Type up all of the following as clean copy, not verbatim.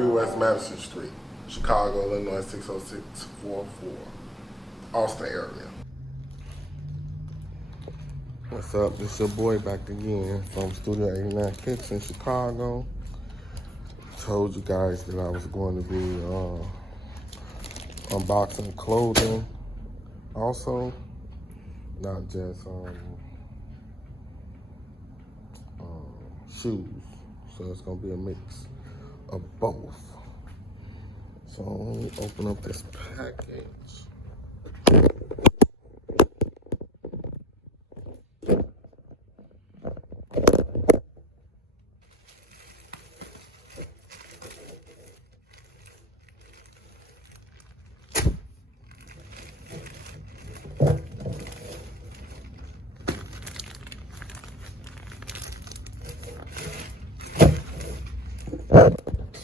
43 West Madison Street, Chicago, Illinois 60644, Austin area. What's up? This your boy back again from Studio 89 Kicks in Chicago. Told you guys that I was going to be unboxing clothing also, not just shoes. So it's gonna be a mix of both. So let me open up this package.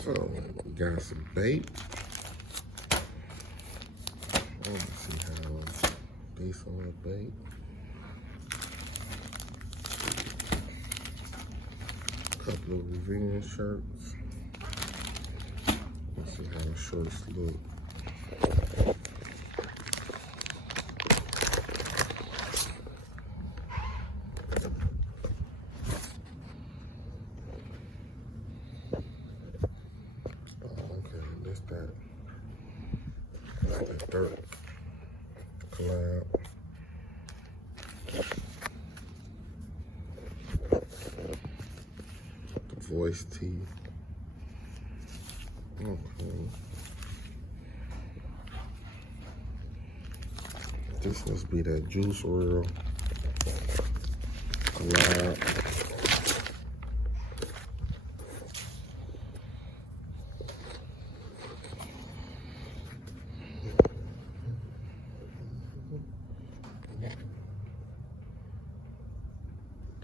So we got some bait. Let's see how decent with bait. Couple of revenge shirts. Let's see how the shirts look. That's that dirt collab. The voice tee. This must be that Juice WRLD collab.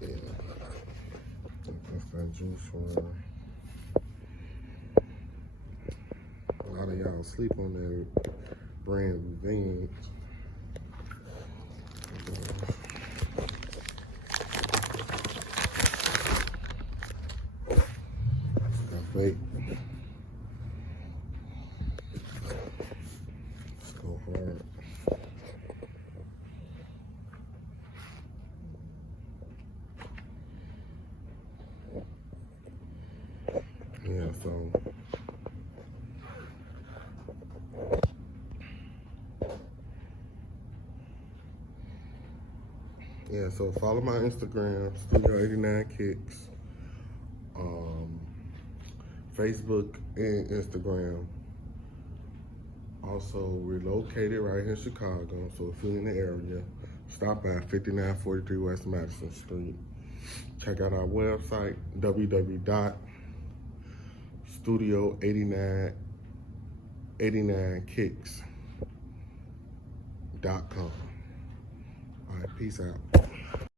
Yeah, that's that Juice WRLD. A lot of y'all sleep on that brand Revenge. Got bait. Let's go hard. Yeah, so follow my Instagram, Studio 89 Kicks, Facebook and Instagram. Also, we're located right here in Chicago, so if you're in the area, stop by 5943 West Madison Street. Check out our website, www.studio89kicks.com. All right, peace out.